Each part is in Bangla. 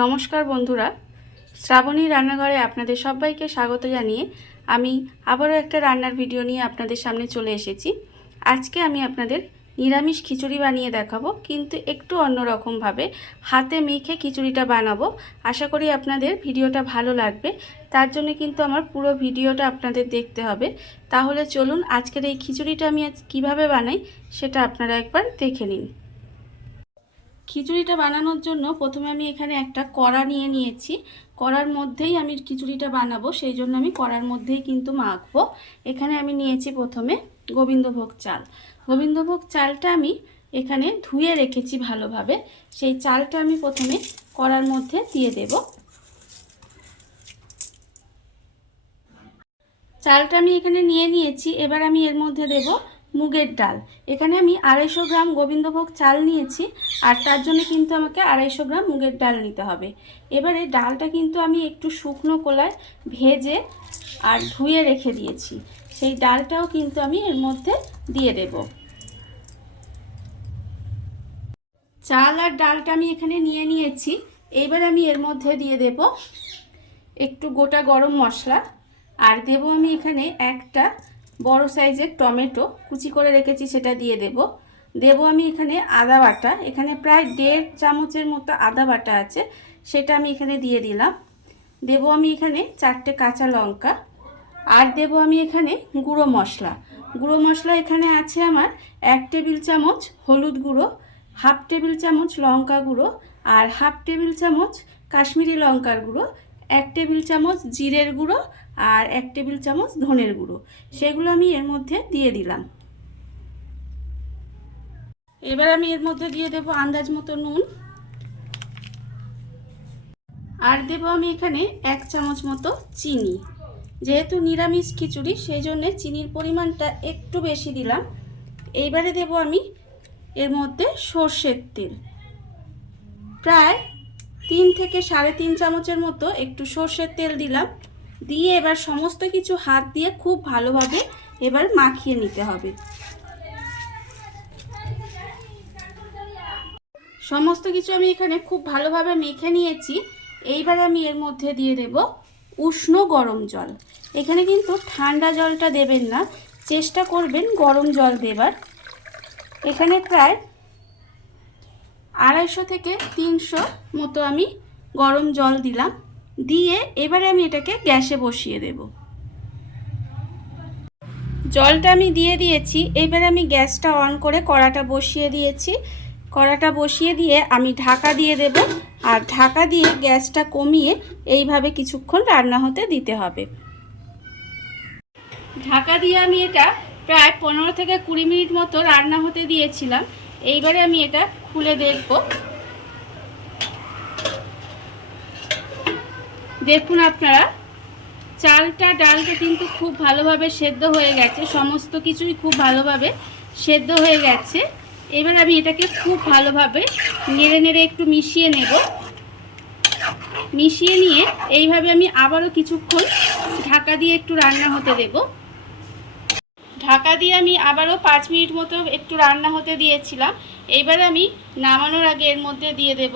নমস্কার বন্ধুরা, শ্রাবণী রান্নাঘরে আপনাদের সবাইকে স্বাগত জানিয়ে আমি আবারও একটা রান্নার ভিডিও নিয়ে আপনাদের সামনে চলে এসেছি। আজকে আমি আপনাদের নিরামিষ খিচুড়ি বানিয়ে দেখাবো, কিন্তু একটু অন্যরকমভাবে হাতে মেখে খিচুড়িটা বানাবো। আশা করি আপনাদের ভিডিওটা ভালো লাগবে, তার জন্য কিন্তু আমার পুরো ভিডিওটা আপনাদের দেখতে হবে। তাহলে চলুন আজকের এই খিচুড়িটা আমি কিভাবে বানাই সেটা আপনারা একবার দেখে নিন। খিচুড়িটা বানানোর জন্য প্রথমে আমি এখানে একটা কড়া নিয়ে নিয়েছি। কড়ার মধ্যেই আমি খিচুড়িটা বানাবো, সেই জন্য আমি কড়ার মধ্যেই কিন্তু মাখবো। এখানে আমি নিয়েছি প্রথমে গোবিন্দভোগ চাল। গোবিন্দভোগ চালটা আমি এখানে ধুয়ে রেখেছি ভালোভাবে। সেই চালটা আমি প্রথমে কড়ার মধ্যে দিয়ে দেব। চালটা আমি এখানে নিয়ে নিয়েছি। এবার আমি এর মধ্যে দেব মুগের ডাল। এখানে আমি 250 গ্রাম গোবিন্দভোগ চাল নিয়েছি, আর তার জন্য কিন্তু আমাকে 250 গ্রাম মুগের ডাল নিতে হবে। এবারে ডালটা কিন্তু আমি একটু শুকনো কলায় ভেজে আর ধুয়ে রেখে দিয়েছি, সেই ডালটাও কিন্তু আমি এর মধ্যে দিয়ে দেব। চাল আর ডালটা আমি এখানে নিয়ে নিয়েছি। এবার আমি এর মধ্যে দিয়ে দেব একটু গোটা গরম মশলা, আর দেব আমি এখানে একটা বড় সাইজের টমেটো কুচি করে রেখেছি, সেটা দিয়ে দেব আমি এখানে আদা বাটা। এখানে প্রায় 1.5 চামচের মতো আদা বাটা আছে, সেটা আমি এখানে দিয়ে দিলাম। দেব আমি এখানে 4টে কাঁচা লঙ্কা, আর দেব আমি এখানে গুঁড়ো মশলা। গুঁড়ো মশলা এখানে আছে আমার 1 টেবিল চামচ হলুদ গুঁড়ো, 1/2 টেবিল চামচ লঙ্কা গুঁড়ো, আর 1/2 টেবিল চামচ কাশ্মীরি লঙ্কার গুঁড়ো, 1 টেবিল চামচ জিরের গুঁড়ো, আর 1 টেবিল চামচ ধনের গুঁড়ো। সেগুলো আমি এর মধ্যে দিয়ে দিলাম। এবার আমি এর মধ্যে দিয়ে দেব আন্দাজ মতো নুন, আর দেব আমি এখানে 1 চামচ মতো চিনি। যেহেতু নিরামিষ খিচুড়ি, সেই জন্য চিনির পরিমাণটা একটু বেশি দিলাম। এইবারে দেব আমি এর মধ্যে সর্ষের তেল, প্রায় 3 থেকে 3.5 চামচের মতো একটু সর্ষের তেল দিলাম। দিয়ে এবার সমস্ত কিছু হাত দিয়ে খুব ভালোভাবে এবার মাখিয়ে নিতে হবে। সমস্ত কিছু আমি এখানে খুব ভালোভাবে মেখে নিয়েছি। এইবার আমি এর মধ্যে দিয়ে দেব উষ্ণ গরম জল। এখানে কিন্তু ঠান্ডা জলটা দেবেন না, চেষ্টা করবেন গরম জল দেবার। এখানে প্রায় 250 থেকে 300 মতো আমি গরম জল দিলাম। দিয়ে এবারে আমি এটাকে গ্যাসে বসিয়ে দেব। জলটা আমি দিয়ে দিয়েছি। এবারে আমি গ্যাসটা অন করে কড়াটা বসিয়ে দিয়েছি। কড়াটা বসিয়ে দিয়ে আমি ঢাকা দিয়ে দেব, আর ঢাকা দিয়ে গ্যাসটা কমিয়ে এইভাবে কিছুক্ষণ রান্না হতে দিতে হবে। ঢাকা দিয়ে আমি এটা প্রায় 15 থেকে 20 মিনিট মতো রান্না হতে দিয়েছিলাম। এইবারে আমি এটা খুলে দেখব। দেখুন আপনারা, চালটা ডালটা কিন্তু খুব ভালোভাবে সেদ্ধ হয়ে গেছে, সমস্ত কিছুই খুব ভালোভাবে সেদ্ধ হয়ে গেছে। এবার আমি এটাকে খুব ভালোভাবে নেড়ে নেড়ে একটু মিশিয়ে নেব। মিশিয়ে নিয়ে এইভাবে আমি আবারও কিছুক্ষণ ঢাকা দিয়ে একটু রান্না হতে দেব। ঢাকা দিয়ে আমি আবারও 5 মিনিট মতো একটু রান্না হতে দিয়েছিলাম। এইবারে আমি নামানোর আগে এর মধ্যে দিয়ে দেব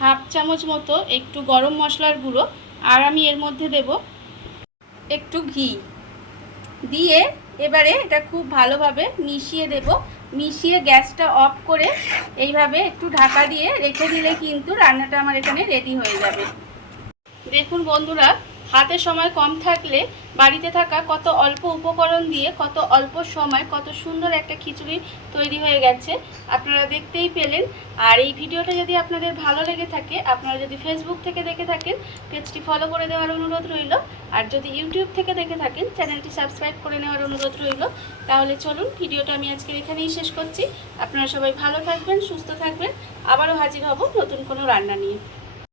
1/2 চামচ মতো একটু গরম মশলার গুঁড়ো, আর আমি এর মধ্যে দেব একটু ঘি। দিয়ে এবারে এটা খুব ভালোভাবে মিশিয়ে দেব। মিশিয়ে গ্যাসটা অফ করে এইভাবে একটু ঢাকা দিয়ে রেখে দিলে কিন্তু রান্নাটা আমার এখানে রেডি হয়ে যাবে। দেখুন বন্ধুরা, হাতে সময় কম থাকলে বাড়িতে থাকা কত অল্প উপকরণ দিয়ে কত অল্প সময় কত সুন্দর একটা খিচুড়ি তৈরি হয়ে গেছে, আপনারা দেখতেই পেলেন। আর এই ভিডিওটা যদি আপনাদের ভালো লেগে থাকে, আপনারা যদি ফেসবুক থেকে দেখে থাকেন পেজটি ফলো করে দেওয়ার অনুরোধ রইল, আর যদি ইউটিউব থেকে দেখে থাকেন চ্যানেলটি সাবস্ক্রাইব করে নেওয়ার অনুরোধ রইল। তাহলে চলুন ভিডিওটা আমি আজকে এখানেই শেষ করছি। আপনারা সবাই ভালো থাকবেন, সুস্থ থাকবেন। আবারও হাজির হব নতুন কোনো রান্না নিয়ে।